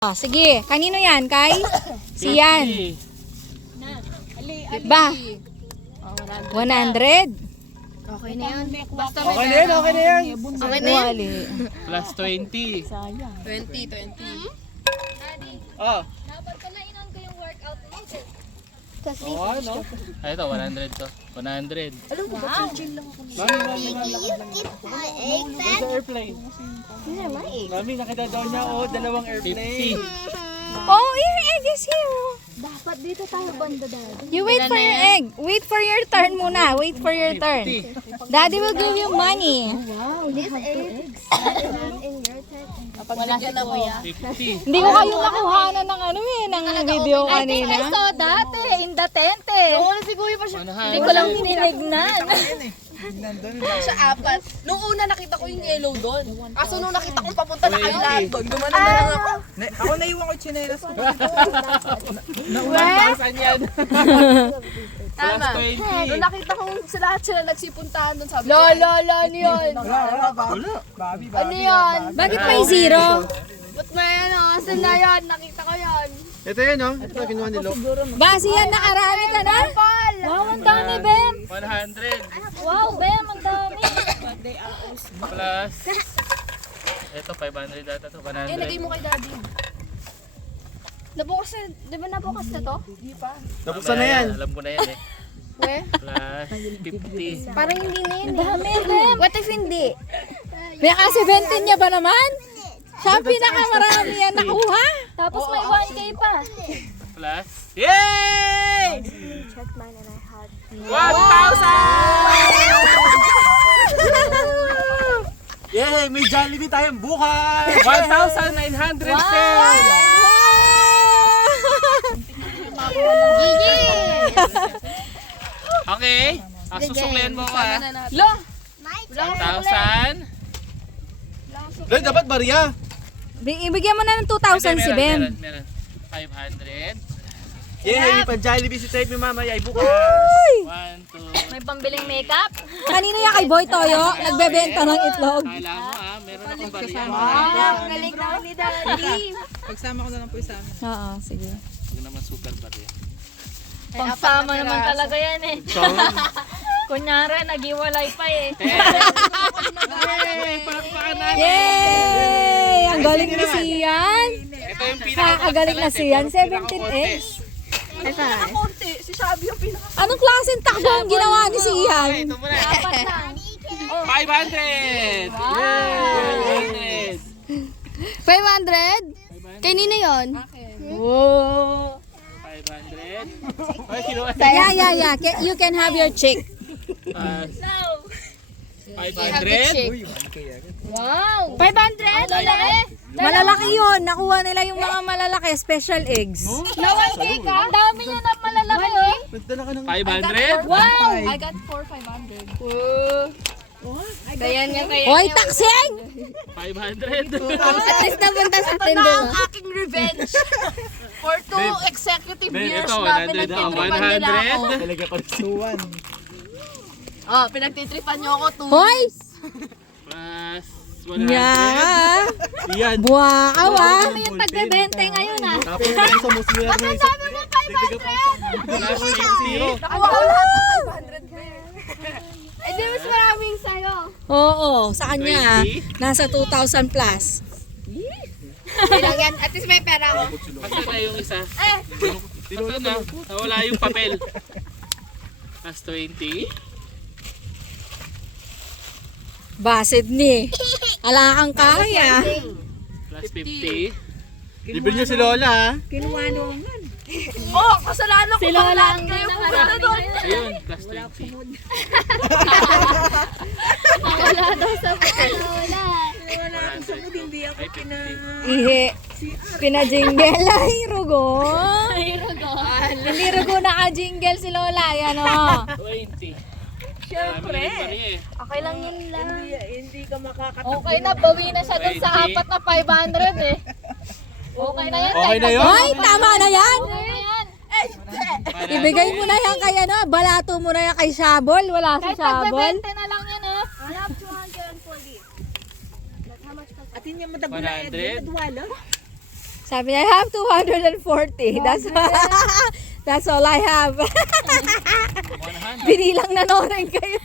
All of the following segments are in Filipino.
Oh, sige, kanino yan, Kay? Si Yan. Ba? 100? Okay na yan. Basta may Okay na yan, okay na yan. Okay na yan. Wali. Plus 20. 20. Oh. Dapat pala inon ko yung workout mo. Oo, ano? Ay, ito, 100 to. 100. Alam mo ba, chill lang ako. Mami, sa airplane. Mami, nakita daw niya, dalawang airplane. 50. Oh, your egg is here. Dapat dito tayo banda dad. You wait for your egg. Wait for your turn muna. Wait for your turn. Daddy will give you money. These eggs. In your tent. Wala si Kuya. 50. Hindi ko kayo nakuhanan ng ng video I think I kanina. saw that in the tent eh. Oo, si Kuya pa siya. Hindi ko lang tinignan. Siya apat. Nung una nakita ko yung yellow doon. Kaso nung nakita ko papunta na island doon, gumana na lang ako. Ako naiwan ko yung chinelas ko. Naumasan yan. Tama. Plus 20. Nung nakita ko sila nagsipuntahan doon, sabi ko, Lolo yun. Wala. Babi. Ano yan? Bakit may zero? Ba't may ano? Asan na yan? Nakita ko yan. Ito yun, oh. Ito, kinuha ni Lo. Ba, si Yan nakarami ka na? Wow, ang dami, Bem. 100. Wow, Bem, ang dami. Plus. Ito, 500 data to. 100. lagay mo kay daddy. Nabukas na, di ba nabukas na to? Nabuksan na yan. Alam ko na yan eh. We? Plus 50. Parang hindi na yun. Dami, Bem. What if hindi? Beka, 17 niya ba naman? Siya ang pinakamarami yan nakuha. Tapos may 1K pa. Plus. Yay! Check mine and I had 1,000! Yay! May Jollibee tayong buhay! 1,910! Okay. Susuklihan mo ka. Lo, 1,000. Loy, dapat bariya. ibigyan mo na ng 2,000 si Bem. Meron. 500. Yay! May pang Jollibee si Type ni Mama. Yay, bukas. 1, 2. May pambiling makeup. Kanino yan kay Boy Toyo? Nagbebenta ng itlog. Kala mo meron akong bariya. Galing na ni Daddy. Pagsama ko na lang po sa amin. Oo, sige. Huwag naman super bariya. Pangsama naman talaga yan eh. Kunyari, nag-iwalay pa eh. Yay! Palakpakan natin. Yay! Ang galing ni Sian. Ito yung Nakakagaling na Sian. 17 Konti, si Shabby yung pinaka. Anong klaseng takbo ang ginawa ni Sian? Ito muna. Dapat lang. 500! Yay! 500? Kay Nino yun? Wow. 500. Ay, kinuha. Yeah. You can have your chick. 500. Wow! 500? Lalaki? Malalaki yun. Nakuha nila yung mga malalaki. Special eggs. Na 1K ka? Ang dami niya na malalaki oh. 500. Wow! I got 4,500. Kaya nga kaya. Hoy, taksing! 500. At least napunta sa Ito na ang aking revenge. For 2 executive Ben, years ito, na 100 pinagtitripan nila ako. 100. Talaga ko. Suwan. Pinagtitripan nyo ako 2 Hoy! Plus 100. Yeah! Yan. Buwakaw ah! Yung tagbebente ngayon ah. Tapos yan sa musmir mo isa. Plus 50. Nakuha ko lahat ng 500 ko. Eh di mas maraming sa'yo. Oo, sa kanya 20. nasa 2,000 plus. Kailangan, at least may pera ako. Asan na yung isa? Asan na? Nawala yung papel. Plus 20. Basid ni. Ala kang kaya. Plus 50. Libre niyo si Lola. Kasalanan ko Si pa Lola lahat ang kayo nakarami pumunta doon. ngayon. Ayun, plus 20. Wala daw sa Lola. Ay, 50. Ihe. Pinajingle ay rugo. Ay, Rogon. Hindi rugo naka-jingle si Lola. Yan o. 20. Siyempre. Okay lang yun lang. Hindi ka makakatakbo. Okay na, bawi na siya dun sa 20. apat na 500 eh. Okay na yan. Okay na yun? Hoy, tama na yan. Okay na yan. Ibigay mo na yan kay ano. Balato mo na yan kay Shabol. Wala si Kahit Shabol. nagbebente na lang yan eh. I have 240. Atin niya madagula. 100. Madwala. Sabi niya, I have 240. That's all I have. 100. Binilang na noren kayo.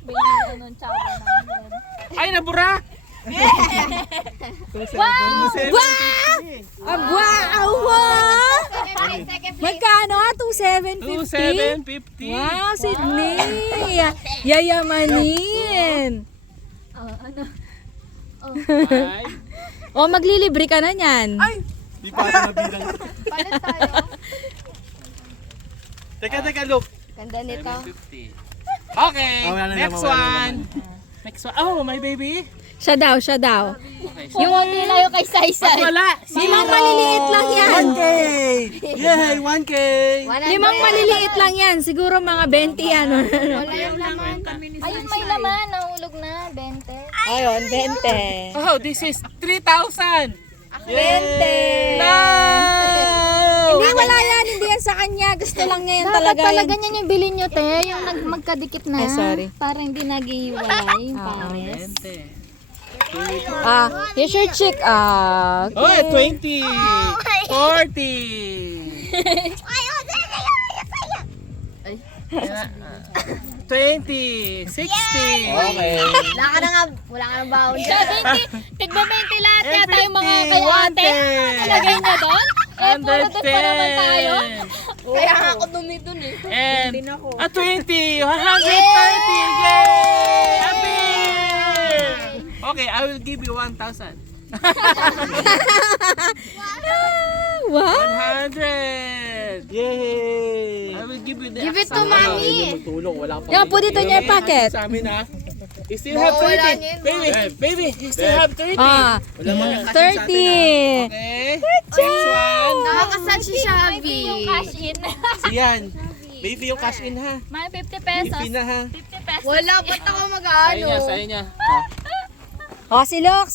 Bilang ano, tsaka namin. Ay, nabura! Wow! Wow! Magkano? 2,750? 2,750. Wow, Sydney! Yayamanin! Ano? Five. O, maglilibre ka na niyan. Di pa ata nabilang. Palit tayo. Teka, look. Ganda nito. 750. Okay, Wala na next naman, wala na one. Next one. Oh, my baby. Siya daw. Okay, Yung hindi na yung kay Saysay. Pag wala. Limang maliliit lang yan. 1K! Yay! 1K! Limang maliliit lang yan. Siguro mga 20 yan. Wala yung laman. Ayun, may laman. Nahulog na. 20. Ayun, 20. Oh, this is 3,000. 20. No! Hindi, wala yan. Hindi yan sa kanya. Gusto lang niya yan Dapat talaga. pala Yan. ganyan yung bilhin nyo, te. Yung magkadikit na. Ay, sorry. Para hindi nag-iwalay yung pares. 20. Here's your chick. Oh, 20. 40. 20. 60. Okay. Wala ka na baon Siya, 20. Tigba 20 lahat. Kaya tayo mga 50, kay ate. 110. Lagay niya doon. Eh, puro doon pa naman tayo. 110. Kaya nga ako dumi dun eh. And 20. 130. Yay! Happy! Okay, I will give you 1,000. Wow. 100. Yay! I will give you the Give it to extra. mommy. Tulong, wala pa. Yan, put it in your pocket. Sa amin ha. You still have Wala 30. niya yun, Baby, you still have 30. Wala man yung 30. Okay. Next one. Nakakasal si Shabby. Yung cash in. Siyan. Baby, yung cash in ha. Mga 50 pesos. Ipi na ha. 50 pesos. Wala, ba't ako Sa'yo mag-ano? niya, sa'yo niya. Oh, silok.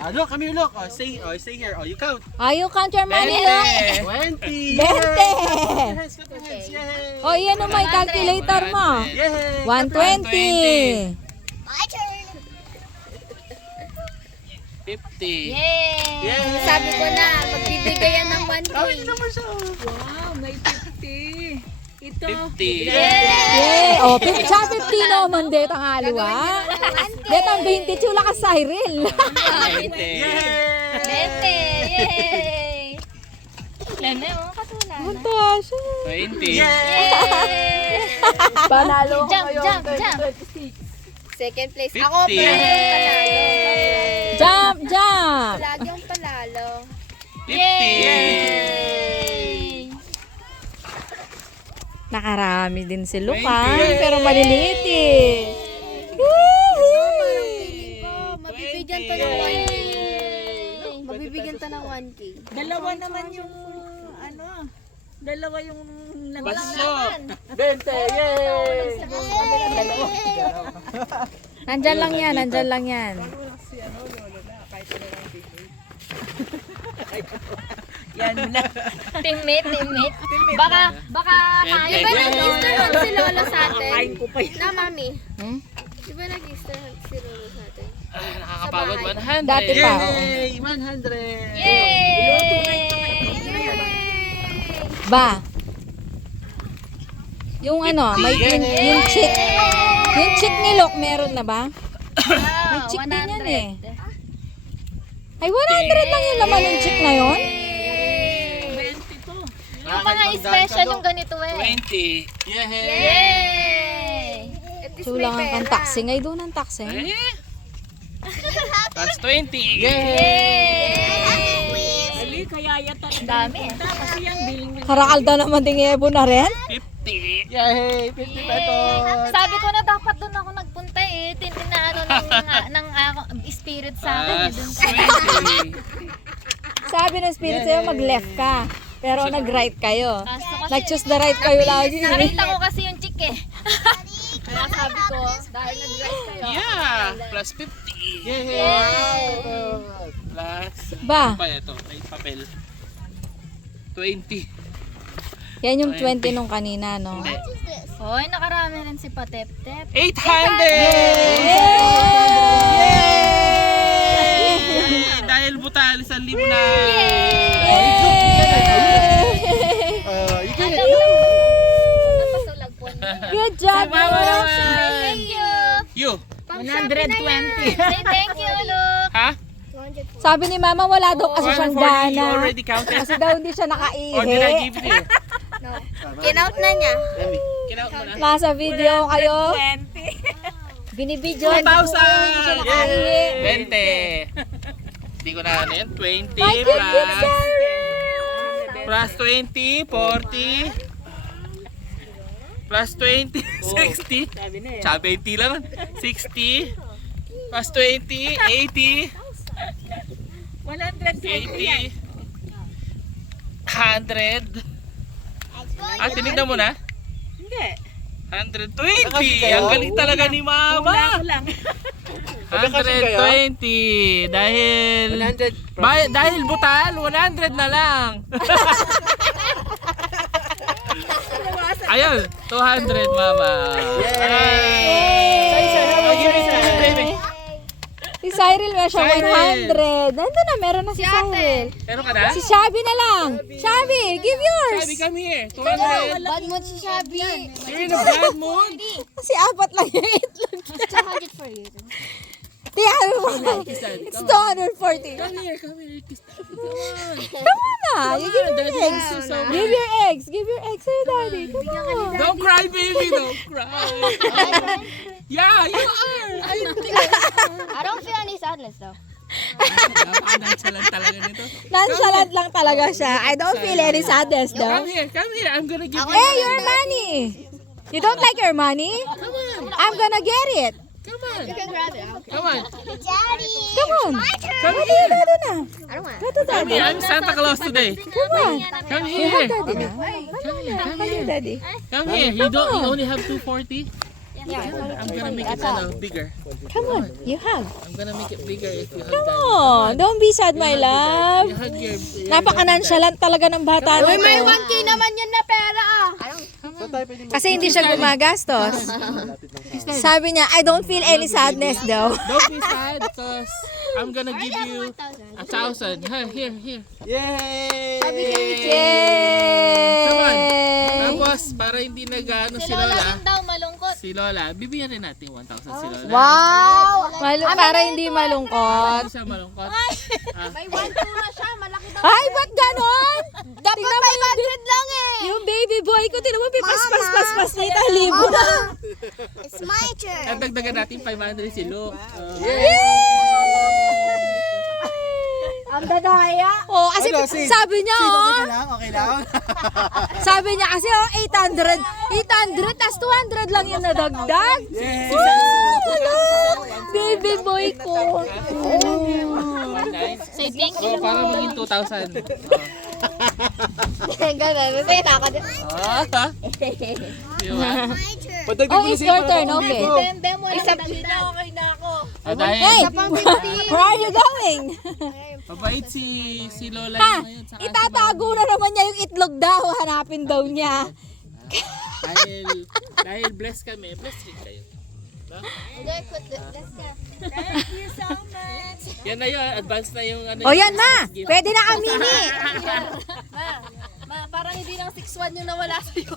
Look, come here, look. Say here. You count. You count your money, look. 20. 20. Hands, clap your hands. Yay! Oh, yan ang may calculator mo. Yay! 120. 50. Yay! Sabi ko na, magbibigay yan ng 1K. Wow, may 50. Ito. 50. Yay! Oh, 50 naman dito ang haliwa. Dito ang 20 chula ka Cyril. 20. 20! Yay! Lene, oh, katulad. Montasya. 20. Panalo Jump. Second place. 50. Ako, palagi yung panalo. Jump. Palagi yung panalo. 50. Yay! Nakarami din si Luca, 20. pero maliliit eh. Mabibigyan to ng 1K. Mabibigyan to ng 1K. Dalawa naman yung dalawa yung Basyo. 20. Yay! Nandyan lang yan. Teammate. Baka kaya. Di ba nag-Easter hunt si Lolo sa atin? kain ko pa yun. Na, mami? Hmm? Di ba nag-Easter hunt si Lolo sa atin? Nakakapagod 100. Dati pa. Yay! 100. Yay! Ba? Yung ano, may yung chick. Yung chick ni Lok meron na ba? May chick din yan eh. Ay, 100 lang yung laman ng chick na yon. Yung mga special yung ganito eh. 20. Yay! Yay! Sulangan kang taxi. Ngay doon ang taxi. That's 20. Ali, kaya yata. Dami eh. Kasi yan, biling Karakalda naman ting Ebo na rin. 50. Yay! 50 pesos. Sabi ko na dapat doon ako nagpunta eh. Tinaano ng spirit sa akin. That's Doon. 20. Sabi ng spirit sa'yo, mag-left ka. Pero nag-right kayo. Kaso kasi, Nag-choose the right kayo lagi. nakita ko kasi yung chick eh. Kaya sabi ko, dahil nag-drive kayo. Yeah! Plus 50. Yay! Plus. Ba? Pa ito. May papel. 20. Yan yung 20 nung kanina, no? Hindi. Hoy, nakarami rin si Patep-tep. 800! Yay! Dahil butal, 1,000 na. You can Napasulag po niya. Good job, Si Mama Mama. naman. Thank you. You. 120. Say thank you, Luke. Ha? Sabi ni Mama, wala daw kasi siyang 140, you gana. already counted? Kasi daw hindi siya Or did I nakaihi. give it to you? Kinout na niya. Kinaut mo na. Nasa video kayo. 20. Binibidyo. 1,000! Nakaihi. 20. Hindi ko na ano yan. 20 My good plus. sir. Plus 20, 40. Plus 20, 60. Sabi na eh. Tsaka 20 lang. 60. Plus 20, 80. 120 yan. 80. 100. Ah, tinignan mo na? Hindi. 120. Ang galing talaga ni Wala ko Mama. lang. 120. Dahil... 100. Dahil butal, 100 na lang. Ayun, 200 Mama. Si Cyril may siya Cyril. 100. Nandun na, meron na si Cyril. Meron ka na? Si Shabby na lang. Shabby, give yours. Sabi, come here. 200. Bad mood si Shabby. You're in a bad mood. Kasi apat lang yung itlog. It's 100 for you. Tiyan mo. It's 240. Come here, come here. Kiss daddy. Come on na. You give your Daddy eggs. misses you so much. Give your eggs. Give your eggs to your daddy. Come on. Don't cry, baby. Don't cry. Yeah, you are. I don't feel any sadness though. Napaka-nonchalant talaga nito. Nonchalant lang talaga siya. I don't feel any sadness though. Come here, come here. I'm gonna give you. Hey, your money. You don't like your money? I'm gonna get it. Come on. You can grab it. Come on. Daddy. Come on. Come Go here. to na. I don't want. Go to Come daddy. here. I'm Santa Claus today. Come on. Come You have here. daddy na. Come Come here, here. daddy. Come here. You only have 240. I'm gonna make it bigger. Come on. You have. I'm gonna make it bigger if you hug Come daddy. on. Don't be sad, my love. You hug your Napaka-nonchalant talaga ng bata na to. 1K naman yun na pera ah. Kasi hindi siya gumagastos. Sabi niya, I don't feel any sadness daw. Don't be sad because I'm gonna give you 1,000. Here, here. Yay! Come on. Yay! Tapos, para hindi nag-ano si Lola, daw malungkot. si Lola, bibigyan rin natin 1,000 si Lola. Wow! Para hindi malungkot. Hindi siya malungkot. May 1-2 na siya, malaki daw. Ay, ba't ganon? Dapat 500 lang eh. Yung baby boy ko, tinan mo, may pas na italibo na. It's my turn. Dagdagan natin 500 si Luke. Ang dadaya. Oh, kasi sabi niya, oh. Okay lang? Sabi niya kasi, oh, 800, tas 200 lang yung nadagdag. Yay! Hello, baby boy ko. Say thank So, para maging 2,000. Ganun. Say nakakadit. Diba? Oh, it's your turn, okay. Okay na ako. Dahil Hey, where are you going? mabait si Lola Ha, ngayon. Saka itatago na naman niya yung itlog daw, hanapin daw niya. dahil blessed kami, blessed rin kayo. Thank you so much. Yan na yun, advance na yung ano. O yan na, pwede na kami ni. Ma, parang hindi lang 6-1 yung nawala sa'yo.